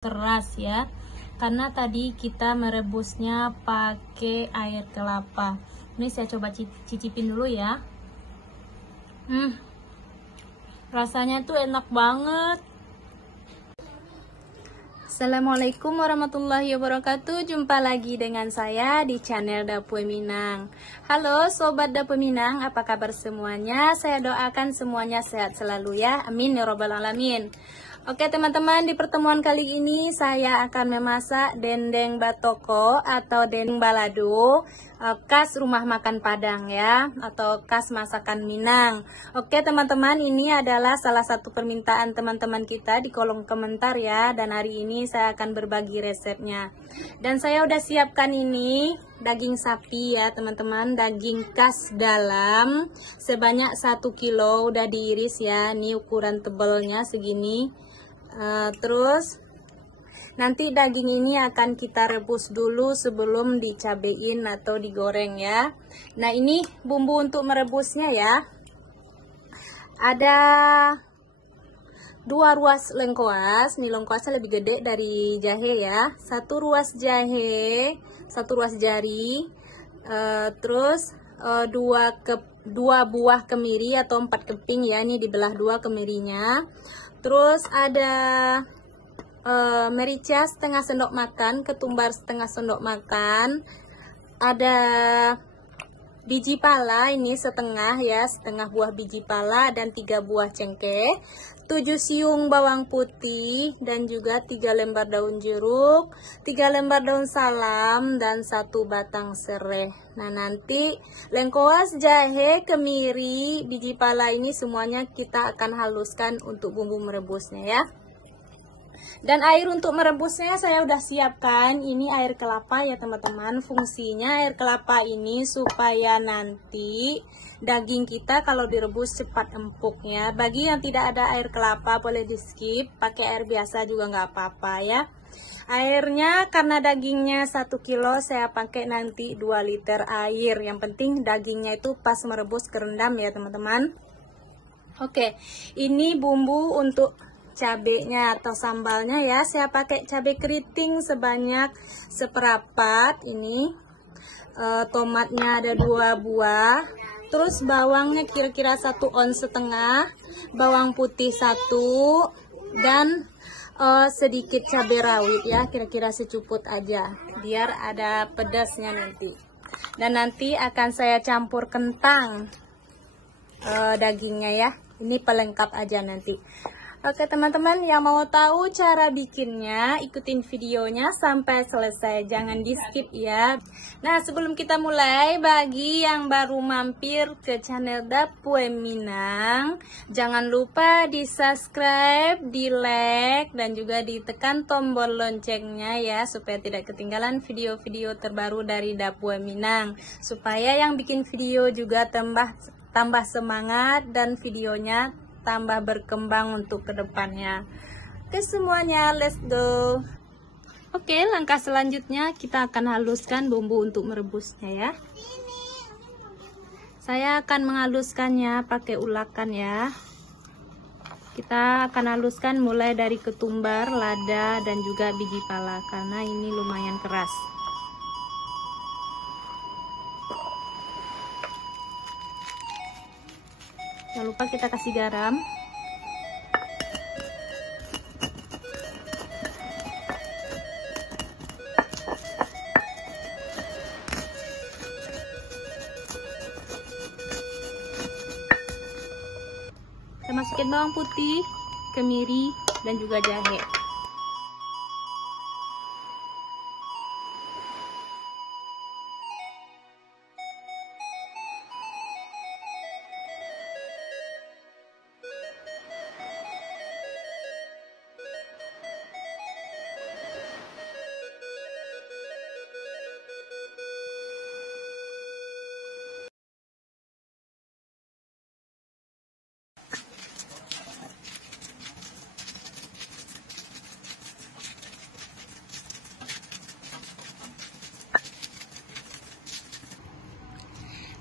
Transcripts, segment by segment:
keras ya, karena tadi kita merebusnya pakai air kelapa. Ini saya coba cicipin dulu ya. Rasanya tuh enak banget. Assalamualaikum warahmatullahi wabarakatuh. Jumpa lagi dengan saya di channel Dapur Minang. Halo Sobat Dapur Minang, apa kabar semuanya? Saya doakan semuanya sehat selalu ya, amin ya robbal alamin. Oke teman-teman, di pertemuan kali ini saya akan memasak dendeng batoko atau dendeng balado, khas rumah makan Padang ya, atau khas masakan Minang. Oke teman-teman, ini adalah salah satu permintaan teman-teman kita di kolom komentar ya, dan hari ini saya akan berbagi resepnya. Dan saya udah siapkan ini daging sapi ya teman-teman, daging khas dalam sebanyak 1 kilo udah diiris ya. Ini ukuran tebalnya segini. Terus nanti daging ini akan kita rebus dulu sebelum dicabein atau digoreng ya. Nah ini bumbu untuk merebusnya ya. Ada 2 ruas lengkoas. Nih lengkoasnya lebih gede dari jahe ya. 1 ruas jahe, 1 ruas jari. Terus 2 buah kemiri atau 4 keping ya. Ini dibelah 2 kemirinya. Terus ada merica setengah sendok makan, ketumbar setengah sendok makan, ada biji pala ini setengah ya, setengah buah biji pala dan 3 buah cengkeh, 7 siung bawang putih dan juga 3 lembar daun jeruk, 3 lembar daun salam dan 1 batang serai. Nah nanti lengkoas, jahe, kemiri, biji pala ini semuanya kita akan haluskan untuk bumbu merebusnya ya. Dan air untuk merebusnya saya udah siapkan. Ini air kelapa ya teman-teman. Fungsinya air kelapa ini supaya nanti daging kita kalau direbus cepat empuknya. Bagi yang tidak ada air kelapa boleh di skip, pakai air biasa juga nggak apa-apa ya. Airnya karena dagingnya 1 kilo saya pakai nanti 2 liter air. Yang penting dagingnya itu pas merebus kerendam ya teman-teman. Oke, ini bumbu untuk cabenya atau sambalnya ya. Saya pakai cabai keriting sebanyak seperempat ini. Tomatnya ada 2 buah. Terus bawangnya kira-kira 1 ons setengah, bawang putih 1 dan sedikit cabai rawit ya, kira-kira secuput aja biar ada pedasnya nanti. Dan nanti akan saya campur kentang dagingnya ya. Ini pelengkap aja nanti. Oke teman-teman, yang mau tahu cara bikinnya ikutin videonya sampai selesai, jangan di skip ya. Nah sebelum kita mulai, bagi yang baru mampir ke channel Dapur Minang, jangan lupa di subscribe, di like dan juga ditekan tombol loncengnya ya, supaya tidak ketinggalan video-video terbaru dari Dapur Minang, supaya yang bikin video juga tambah semangat dan videonya tambah berkembang untuk kedepannya. Oke semuanya, let's go. Oke, langkah selanjutnya kita akan haluskan bumbu untuk merebusnya ya. Saya akan menghaluskannya pakai ulakan ya. Kita akan haluskan mulai dari ketumbar, lada dan juga biji pala karena ini lumayan keras. Jangan lupa kita kasih garam. Kita masukin bawang putih, kemiri dan juga jahe.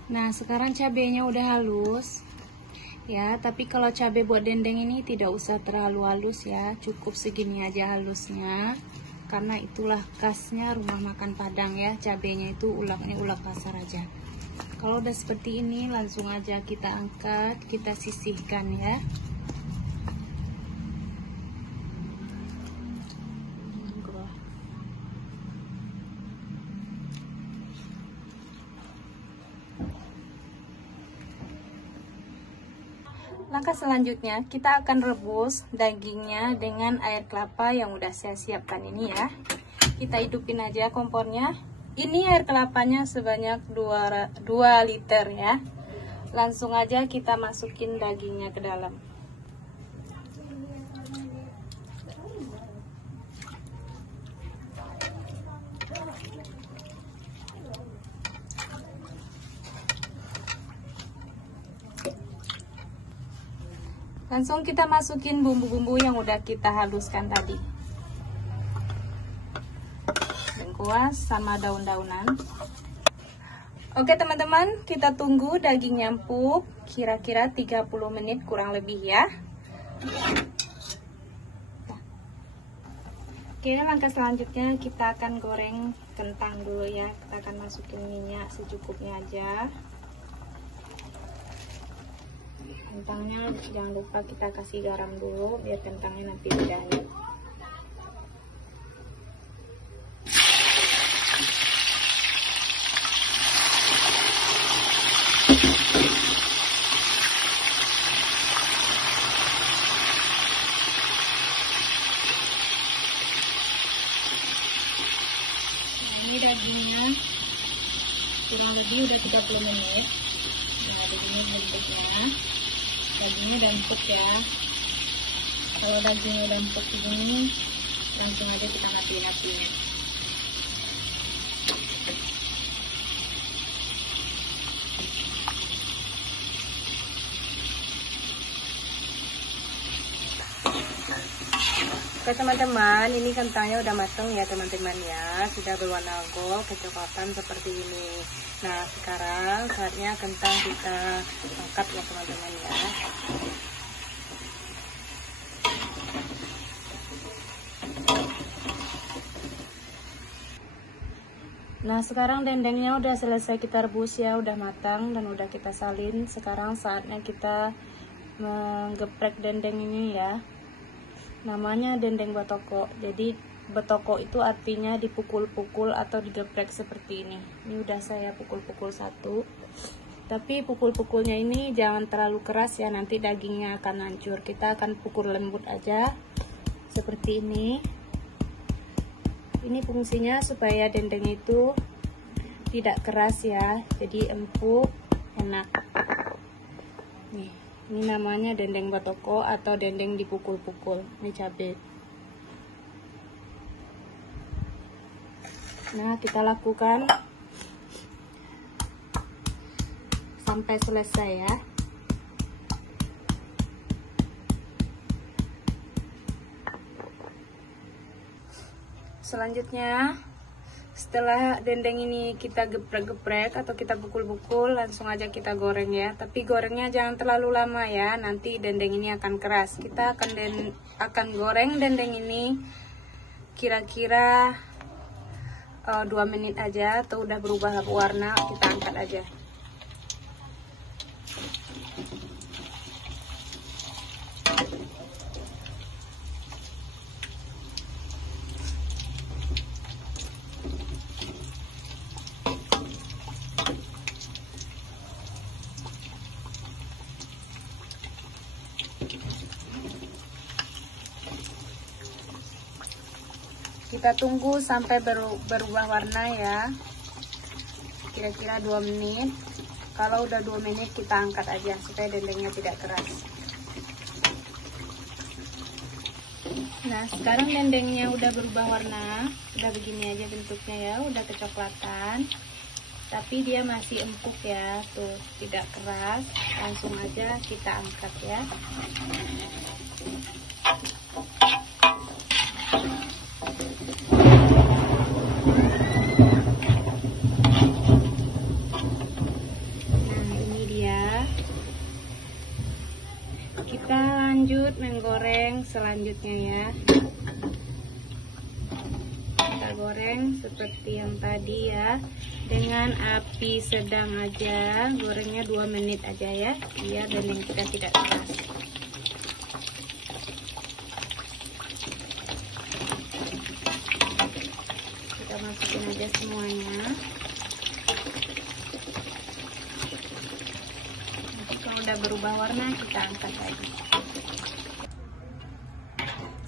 Nah sekarang cabenya udah halus, Ya, tapi kalau cabai buat dendeng ini tidak usah terlalu halus ya, cukup segini aja halusnya. Karena itulah khasnya rumah makan Padang ya, cabenya itu ulaknya ulak pasar aja. Kalau udah seperti ini langsung aja kita angkat, kita sisihkan ya. Langkah selanjutnya kita akan rebus dagingnya dengan air kelapa yang udah saya siapkan ini ya. Kita hidupin aja kompornya. Ini air kelapanya sebanyak 2 liter ya. Langsung aja kita masukin dagingnya ke dalam. Langsung kita masukin bumbu-bumbu yang udah kita haluskan tadi. Lengkuas sama daun-daunan. Oke teman-teman, kita tunggu dagingnya empuk kira-kira 30 menit kurang lebih ya. Oke, langkah selanjutnya kita akan goreng kentang dulu ya. Kita akan masukin minyak secukupnya aja. Kentangnya jangan lupa kita kasih garam dulu biar kentangnya nanti berdaya. Ini dagingnya kurang lebih udah 30 menit. Nah, begini bentuknya. Dagingnya udah empuk ya. Kalau dagingnya udah empuk begini, langsung aja kita matiin apinya. Oke teman-teman, ini kentangnya udah matang ya teman-teman ya. Sudah berwarna gold, kecoklatan seperti ini. Nah sekarang saatnya kentang kita angkat ya teman-teman ya. Nah sekarang dendengnya udah selesai kita rebus ya, udah matang dan udah kita salin. Sekarang saatnya kita menggeprek dendeng ini ya. Namanya dendeng batoko. Jadi batoko itu artinya dipukul-pukul atau digeprek seperti ini. Ini udah saya pukul-pukul satu. Tapi pukul-pukulnya ini jangan terlalu keras ya, nanti dagingnya akan hancur. Kita akan pukul lembut aja seperti ini. Ini fungsinya supaya dendeng itu tidak keras ya, jadi empuk, enak. Nih. Ini namanya dendeng batoko atau dendeng dipukul-pukul. Ini cabai. Nah, kita lakukan sampai selesai ya. Selanjutnya, setelah dendeng ini kita geprek-geprek atau kita pukul-pukul, langsung aja kita goreng ya. Tapi gorengnya jangan terlalu lama ya, nanti dendeng ini akan keras. Kita akan goreng dendeng ini kira-kira 2 menit aja, atau udah berubah warna kita angkat aja. Kita tunggu sampai berubah warna ya, kira-kira 2 menit. Kalau udah 2 menit kita angkat aja supaya dendengnya tidak keras. Nah sekarang dendengnya udah berubah warna, udah begini aja bentuknya ya, udah kecoklatan. Tapi dia masih empuk ya, tuh tidak keras. Langsung aja kita angkat ya. yang selanjutnya ya. Kita goreng seperti yang tadi ya, dengan api sedang aja, gorengnya 2 menit aja ya, biar dendeng kita tidak keras. Kita masukin aja semuanya. Nanti kalau udah berubah warna kita angkat lagi.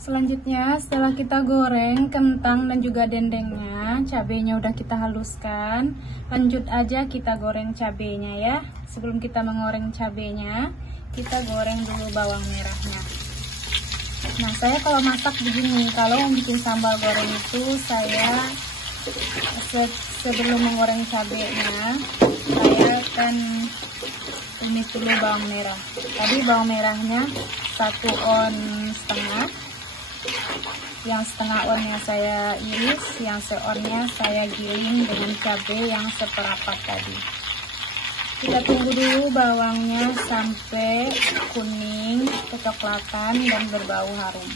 Selanjutnya setelah kita goreng kentang dan juga dendengnya, cabenya udah kita haluskan. Lanjut aja kita goreng cabenya ya. Sebelum kita mengoreng cabenya, kita goreng dulu bawang merahnya. Nah, saya kalau masak begini, kalau bikin sambal goreng itu saya sebelum mengoreng cabenya, saya akan tumis dulu bawang merah. Tadi bawang merahnya 1 on setengah. Yang setengah onnya saya iris, yang seonnya saya giling dengan cabai yang seperapat tadi. Kita tunggu dulu bawangnya sampai kuning, kecoklatan dan berbau harum.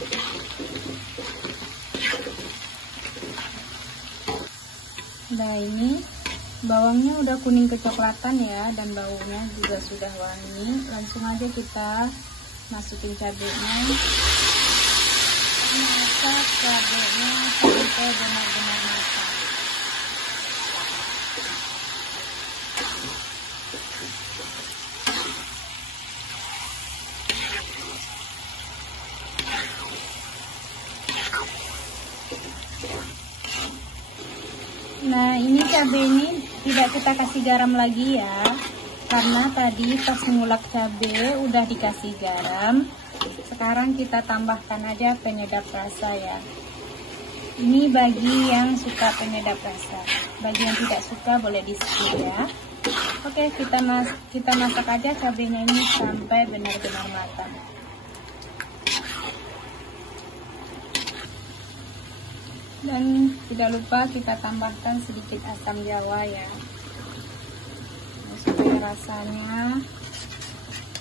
Nah, ini bawangnya udah kuning kecoklatan ya, dan baunya juga sudah wangi. Langsung aja kita masukin cabainya. Masak cabenya sampai benar-benar matang. Nah, ini cabai ini tidak kita kasih garam lagi ya, karena tadi pas ngulek cabai udah dikasih garam. Sekarang kita tambahkan aja penyedap rasa ya. Ini bagi yang suka penyedap rasa. Bagi yang tidak suka boleh di skip ya. Oke, kita masak aja cabenya ini sampai benar-benar matang. Dan tidak lupa kita tambahkan sedikit asam jawa ya, supaya rasanya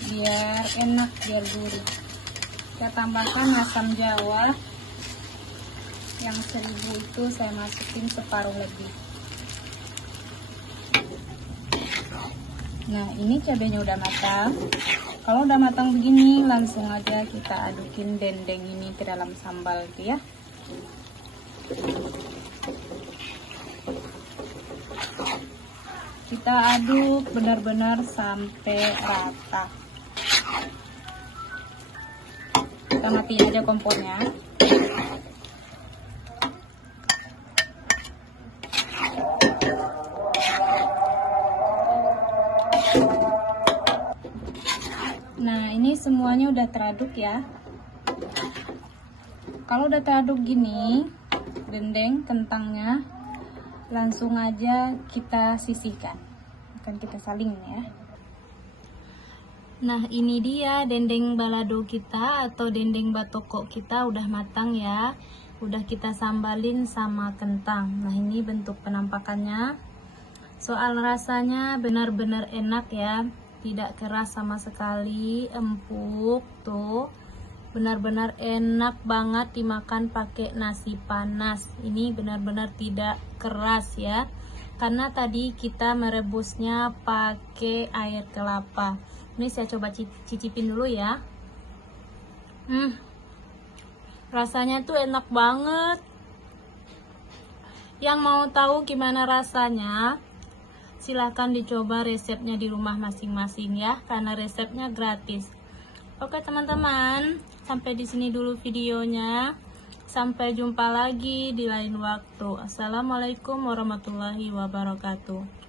biar enak, biar gurih. Kita tambahkan asam jawa yang 1000 itu saya masukin separuh lebih. Nah, ini cabenya udah matang. Kalau udah matang begini, langsung aja kita adukin dendeng ini ke dalam sambal itu ya. Kita aduk benar-benar sampai rata. Kita matiin aja kompornya. Nah, ini semuanya udah teraduk ya. Kalau udah teraduk gini, dendeng, kentangnya, langsung aja kita sisihkan. Akan kita salingin ya. Nah, ini dia dendeng balado kita atau dendeng batoko kita udah matang ya. Udah kita sambalin sama kentang. Nah, ini bentuk penampakannya. Soal rasanya benar-benar enak ya. Tidak keras sama sekali, empuk tuh. Benar-benar enak banget dimakan pakai nasi panas. Ini benar-benar tidak keras ya. Karena tadi kita merebusnya pakai air kelapa. Ini saya coba cicipin dulu ya. Rasanya tuh enak banget. Yang mau tahu gimana rasanya, silahkan dicoba resepnya di rumah masing-masing ya, karena resepnya gratis. Oke teman-teman, sampai di sini dulu videonya. Sampai jumpa lagi di lain waktu. Assalamualaikum warahmatullahi wabarakatuh.